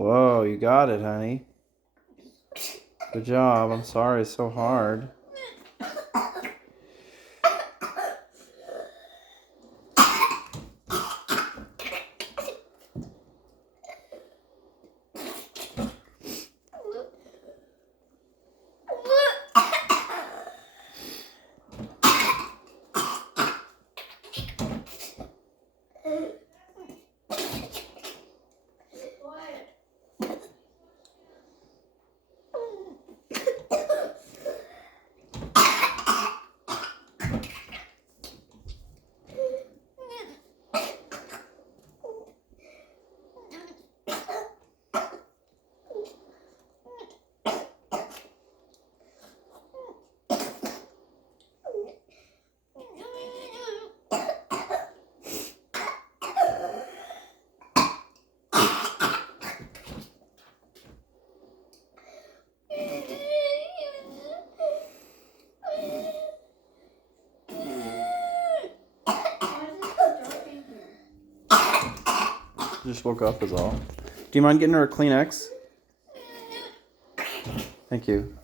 Whoa, you got it, honey. Good job. I'm sorry it's so hard. Just woke up is all. Do you mind getting her a Kleenex? Thank you.